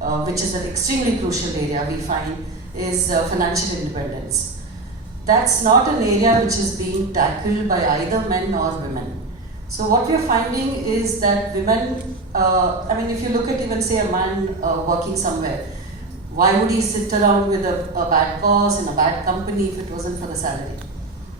which is an extremely crucial area we find, is financial independence. That's not an area which is being tackled by either men or women. So what we're finding is that women, if you look at even say a man working somewhere, why would he sit around with a bad boss in a bad company if it wasn't for the salary?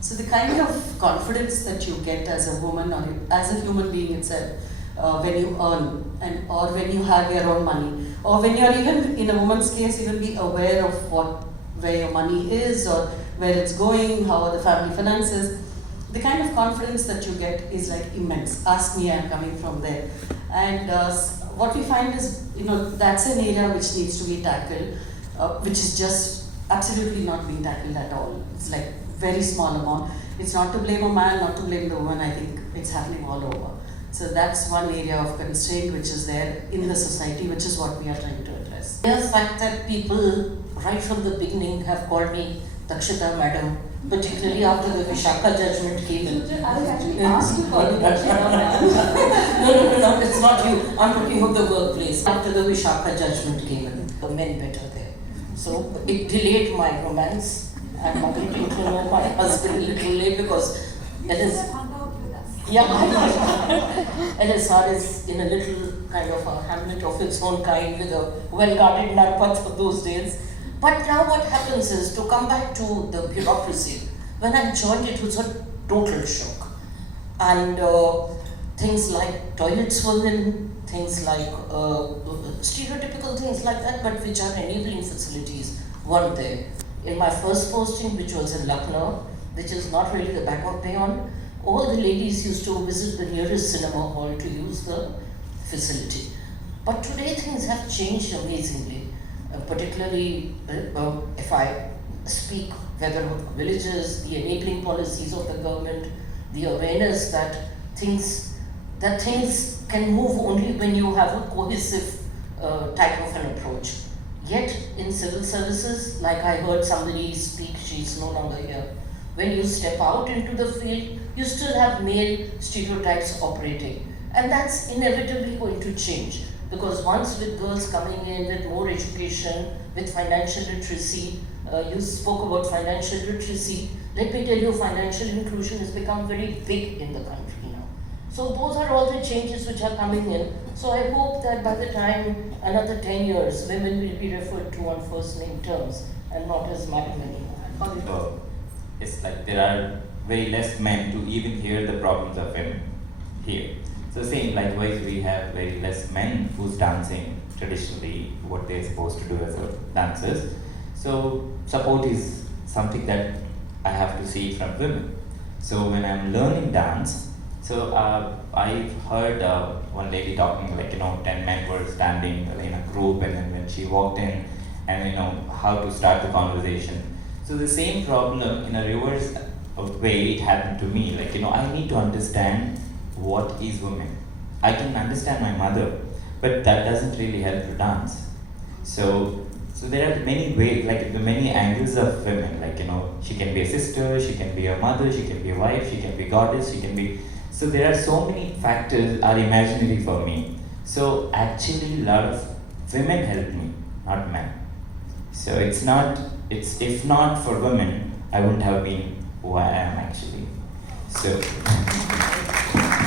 So the kind of confidence that you get as a woman or as a human being itself, when you earn or when you have your own money, or when you're even, in a woman's case, even be aware of where your money is or where it's going, how are the family finances, the kind of confidence that you get is like immense. Ask me, I'm coming from there. And what we find is, that's an area which needs to be tackled, which is just absolutely not being tackled at all. It's like very small amount. It's not to blame a man, not to blame the woman. I think it's happening all over. So that's one area of constraint which is there in the society, which is what we are trying to address. The fact that people right from the beginning have called me Dakshita Madam, particularly after the Vishaka judgment came in. I was actually asked to call you Dakshita Madam. No, it's not you. I'm talking of the workplace. After the Vishaka judgment came in, the men better there. So it delayed my romance. I'm not getting to know my husband a little late because it is. Yeah, and as far as in a little kind of a hamlet of its own kind with a well-guarded narpat for those days. But now what happens is, to come back to the bureaucracy, when I joined it was a total shock. And things like toilets were in, things like stereotypical things like that, but which are enabling facilities weren't there. In my first posting, which was in Lucknow, which is not really the back of Bayonne, all the ladies used to visit the nearest cinema hall to use the facility. But today things have changed amazingly, particularly if I speak whether of villages, the enabling policies of the government, the awareness that things can move only when you have a cohesive type of an approach. Yet in civil services, like I heard somebody speak, she's no longer here, when you step out into the field, you still have male stereotypes operating. And that's inevitably going to change, because once with girls coming in with more education, with financial literacy, you spoke about financial literacy, let me tell you, financial inclusion has become very big in the country now. So those are all the changes which are coming in. So I hope that by the time another 10 years, women will be referred to on first name terms and not as madam anymore. It's like there are very less men to even hear the problems of women here. So same, likewise we have very less men who's dancing traditionally what they're supposed to do as dancers. So support is something that I have to see from women. So when I'm learning dance, so I heard one lady talking 10 men were standing in a group, and then when she walked in and how to start the conversation. So the same problem in a reverse way it happened to me. I need to understand what is women. I can understand my mother, but that doesn't really help to dance. So there are many ways, the many angles of women. She can be a sister, she can be a mother, she can be a wife, she can be a goddess, she can be. So there are so many factors are imaginary for me. So actually, a lot of women help me, not men. So it's if not for women, I wouldn't have been who I am actually. So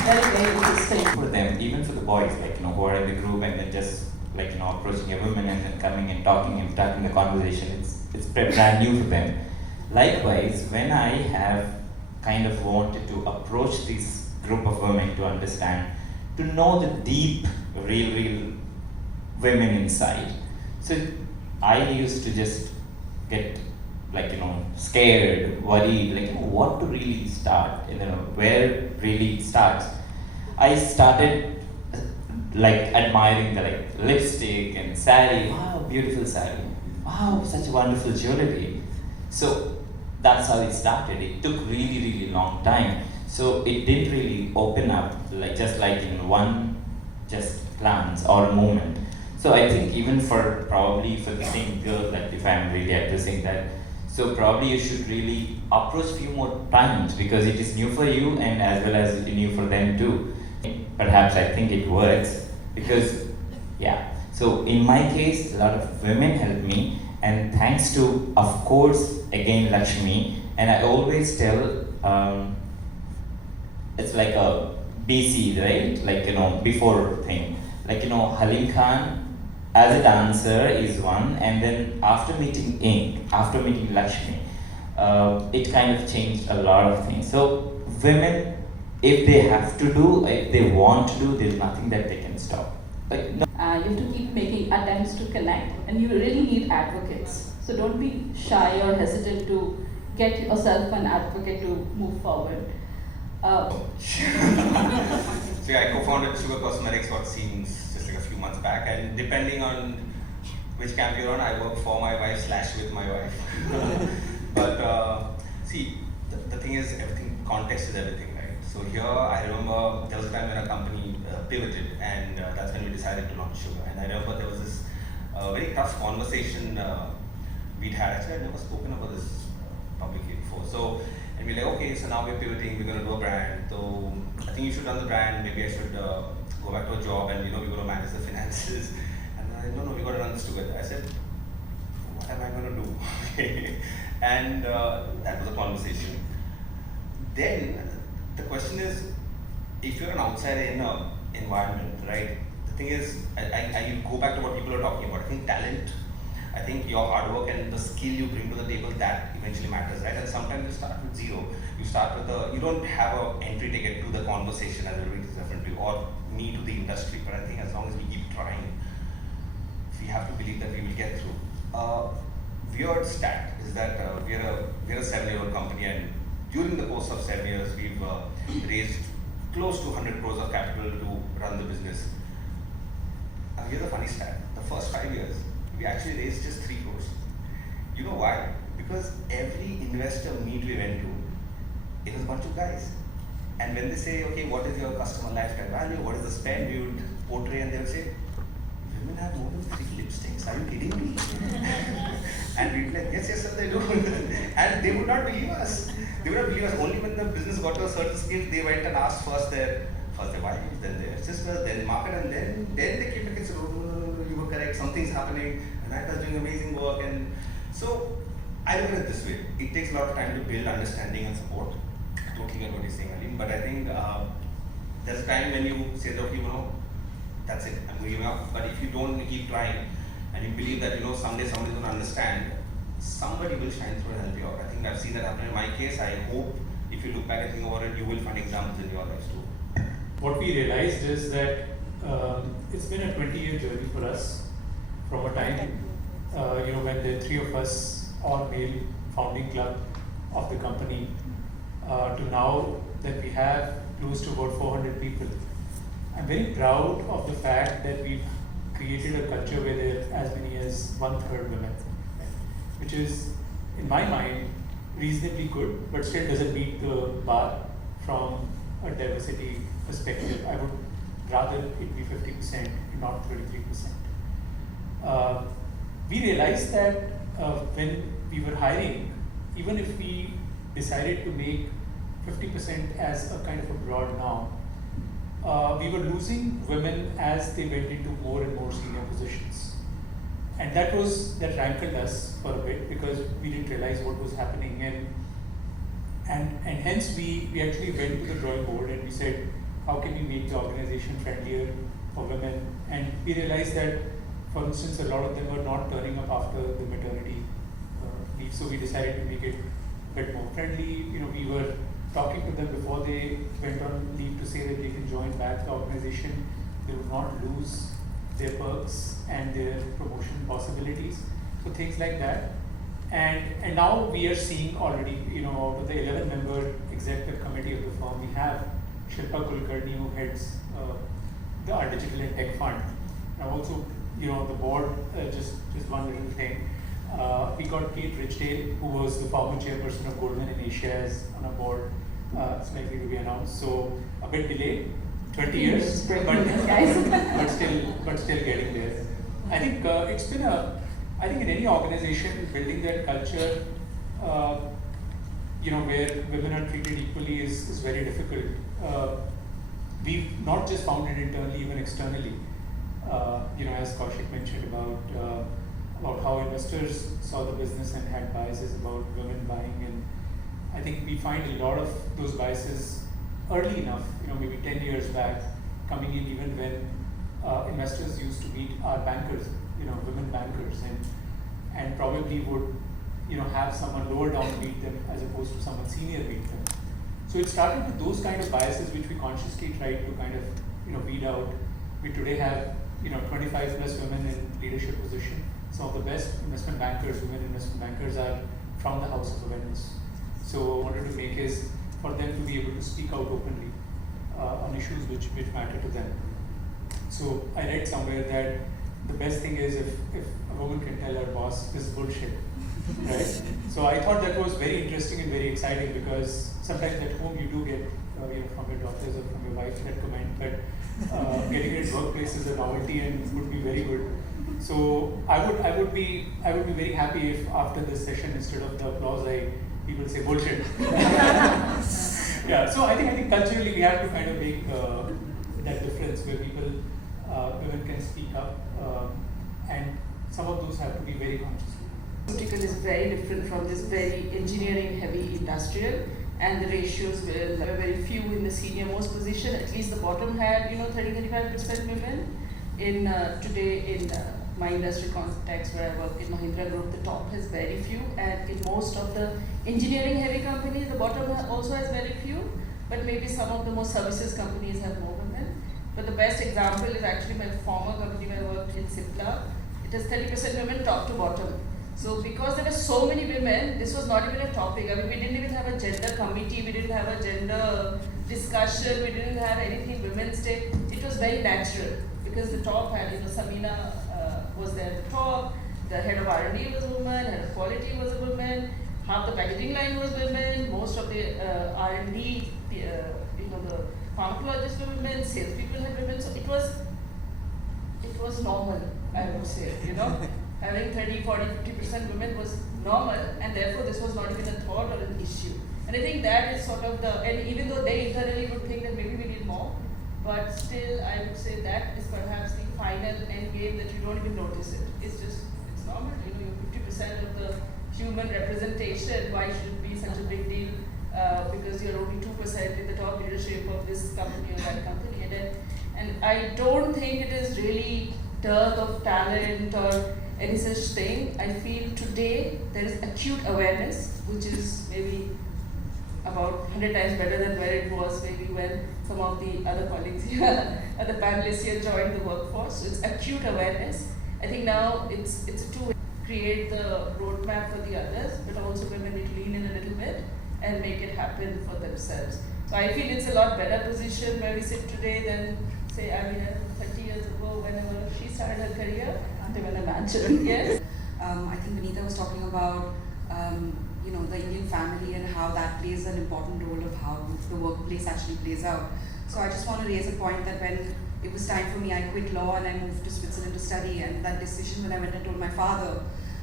very, very interesting for them, even for the boys, who are in the group and then just approaching a woman and then coming and talking and starting the conversation. It's brand new for them. Likewise, when I have kind of wanted to approach this group of women to understand, to know the deep, real women inside. So I used to just get scared, worried, what to really start, where really it starts. I started admiring the lipstick and sari. Wow, beautiful sari. Wow, such a wonderful jewelry. So that's how it started. It took really long time. So it didn't really open up just in one glance or moment. So I think even probably for the same girl, if I'm really addressing that, so probably you should really approach few more times, because it is new for you and as well as new for them too. Perhaps I think it works because, yeah. So So in my case, a lot of women helped me, and thanks to, of course, again Lakshmi. And I always tell, it's like a BC, right? Like, before thing. Like, Halim Khan as a dancer is one, and then after meeting Lakshmi, it kind of changed a lot of things. So women, if they have to do, if they want to do, there's nothing that they can stop. Like, no. You have to keep making attempts to connect, and you really need advocates. So don't be shy or hesitant to get yourself an advocate to move forward. So I co-founded Sugar Cosmetics, what seems just like a few months back, and depending on which camp you're on, I work for my wife / with my wife. But see, the thing is, context is everything, right? So here, I remember there was a time when a company pivoted, and that's when we decided to launch Sugar. And I remember there was this very tough conversation we'd had. Actually, I'd never spoken about this publicly before. So, and we're like, okay, so now we're pivoting, we're going to do a brand. So I think you should run the brand. Maybe I should go back to a job, and we're going to manage the finances. And I said, no, we got to run this together. I said, what am I going to do? And that was a conversation. Then the question is, if you're an outsider in an environment, right? The thing is, I go back to what people are talking about. I think talent, I think your hard work and the skill you bring to the table, that eventually matters, right? And sometimes you start with zero. You start with you don't have an entry ticket to the conversation as everybody is different to, or me to the industry. But I think as long as we keep trying, we have to believe that we will get through. Weird stat is that we're a 7-year-old company, and during the course of 7 years, we've raised close to 100 crores of capital to run the business. Here's a funny stat. The first 5 years, we actually raised just 3 crores. You know why? Because every investor meet we went to, it was a bunch of guys. And when they say, okay, what is your customer lifetime value? What is the spend you would portray? And they would say, women have more than 3 lipsticks. Are you kidding me? And we'd be like, yes, sir, they do. And they would not believe us. They would not believe us. Only when the business got to a certain scale, they went and asked first their wives, then their sisters, then market, and then they came back and said, oh, you were correct, something's happening, and that was doing amazing work. And so I look at it this way. It takes a lot of time to build understanding and support. I totally get what you're saying, Alim, but I think there's a time when you say, okay, that's it, I'm giving up. But if you don't keep trying, and you believe that someday somebody's going to understand, somebody will shine through and help you out. I think I've seen that happen in my case. I hope if you look back and think about it, you will find examples in your lives too. What we realized is that it's been a 20-year journey for us, from a time when the 3 of us, all male founding club of the company, to now that we have close to about 400 people. I'm very proud of the fact that we've created a culture where there are as many as 1/3 women, which is, in my mind, reasonably good, but still doesn't meet the bar from a diversity perspective. I would rather it be 50% and not 33%. We realized that when we were hiring, even if we decided to make 50% as a kind of a broad norm, we were losing women as they went into more and more senior positions. And that rankled us for a bit, because we didn't realize what was happening, and hence we actually went to the drawing board and we said, how can we make the organization friendlier for women? And we realized that, for instance, a lot of them were not turning up after the maternity leave, so we decided to make it a bit more friendly. We were talking to them before they went on leave to say that they can join back the organization. They would not lose their perks and their promotion possibilities. So things like that. And now we are seeing already, out of the 11-member executive committee of the firm, we have Shilpa Kulkarni, who heads our digital and tech fund. And also, the board, just one little thing. We got Kate Richdale, who was the former chairperson of Goldman in Asia, as on a board. It's likely to be announced. So a bit delayed, 20 years, but still getting there. I think it's been I think in any organization, building that culture, where women are treated equally is very difficult. We've not just found it internally, even externally. as Kaushik mentioned about how investors saw the business and had biases about women buying, and I think we find a lot of those biases early enough, maybe 10 years back, coming in even when investors used to meet our bankers, women bankers, and probably would, have someone lower down meet them as opposed to someone senior meet them. So it started with those kind of biases which we consciously tried to kind of, weed out. We today have, 25 plus women in leadership position. Some of the best investment bankers, women investment bankers, are from the House of Awareness. So what I wanted to make is for them to be able to speak out openly on issues which matter to them. So I read somewhere that the best thing is if a woman can tell her boss this is bullshit, right? So I thought that was very interesting and very exciting, because sometimes at home you do get from your daughters or from your wife that comment, but getting it workplace is a novelty and would be very good. So I would be very happy if after this session, instead of the applause, people say bullshit. Yeah. So I think culturally we have to kind of make that difference where women can speak up, and some of those have to be very conscious. Pharmaceutical is very different from this very engineering heavy industrial, and the ratios were very few in the senior most position. At least the bottom had 30-35% women. In today in my industry context where I work in Mahindra Group, the top has very few, and in most of the engineering heavy companies the bottom also has very few, but maybe some of the more services companies have more women. But the best example is actually my former company where I worked in Sipla. It has 30% women top to bottom. So because there were so many women, this was not even a topic. I mean, we didn't even have a gender committee, we didn't have a gender discussion, we didn't have anything Women's Day. It was very natural because the top had, Samina was there at the top, the head of R&D was a woman, head of quality was a woman, half the packaging line was women, most of the R&D, the pharmacologists were women, salespeople had women. So it was normal, I would say, Having 30, 40, 50% women was normal, and therefore this was not even a thought or an issue. And I think that is sort of and even though they internally would think that maybe we need more, but still I would say that is perhaps the final end game that you don't even notice it. It's normal, you're 50% of the human representation, why should it be such a big deal? Because you're only 2% in the top leadership of this company or that company. And I don't think it is really dearth of talent or any such thing. I feel today there is acute awareness, which is maybe about 100 times better than where it was maybe when some of the other colleagues here, other panelists here joined the workforce. So it's acute awareness. I think now it's a two-way. Create the roadmap for the others, but also women need to lean in a little bit and make it happen for themselves. So I feel it's a lot better position where we sit today than say Amina 30 years ago, whenever she started her career. Can't even imagine. Yes. I think Vinita was talking about the Indian family and how that plays an important role of how the workplace actually plays out. So I just want to raise a point that when it was time for me, I quit law and I moved to Switzerland to study, and that decision when I went and told my father,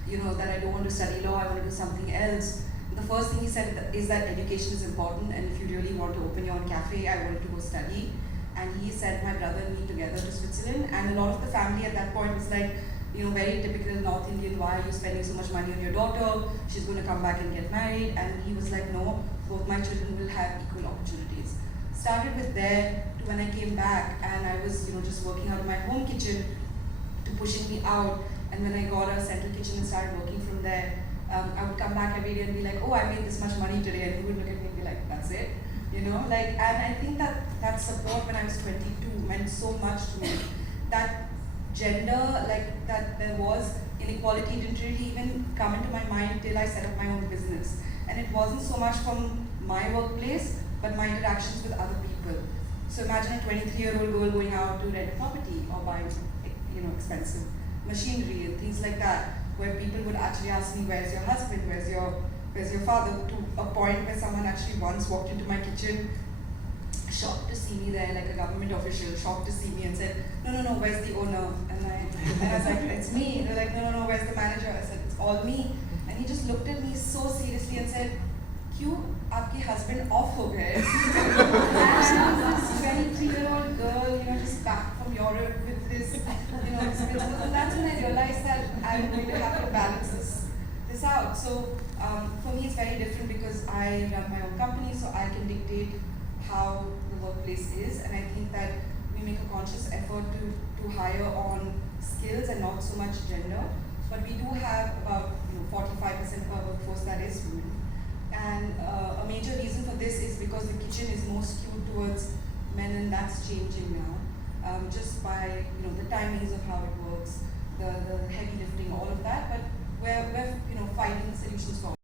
that I don't want to study law, I want to do something else. The first thing he said is that education is important, and if you really want to open your own cafe, I wanted to go study. And he sent my brother and me together to Switzerland, and a lot of the family at that point was like, very typical North Indian, why are you spending so much money on your daughter? She's going to come back and get married. And he was like, no, both my children will have equal opportunities. Started with there to when I came back and I was, just working out of my home kitchen to pushing me out. And when I got a central kitchen and started working from there, I would come back every day and be like, oh, I made this much money today. And he would look at me and be like, that's it. And I think that support when I was 22 meant so much to me. That gender, that there was inequality didn't really even come into my mind till I set up my own business. And it wasn't so much from my workplace, but my interactions with other people. So imagine a 23-year-old girl going out to rent property or buying, expensive machinery and things like that, where people would actually ask me, where's your husband, where's your father, to a point where someone actually once walked into my kitchen, shocked to see me there, like a government official, shocked to see me and said, no, where's the owner? And I was like, it's me. They're like, no, where's the manager? I said, it's all me. And he just looked at me so seriously and said, "Kyun aapke husband off ho gaye?" And this 23-year-old girl, just back from Europe with this, this principle. And that's when I realized that I'm going to have to balance this out. So for me, it's very different because I run my own company, so I can dictate how the workplace is, and I think that we make a conscious effort to hire on skills and not so much gender. But we do have about 45% of our workforce that is women. And a major reason for this is because the kitchen is more skewed towards men, and that's changing now, just by the timings of how it works, the heavy lifting, all of that. But we're finding solutions for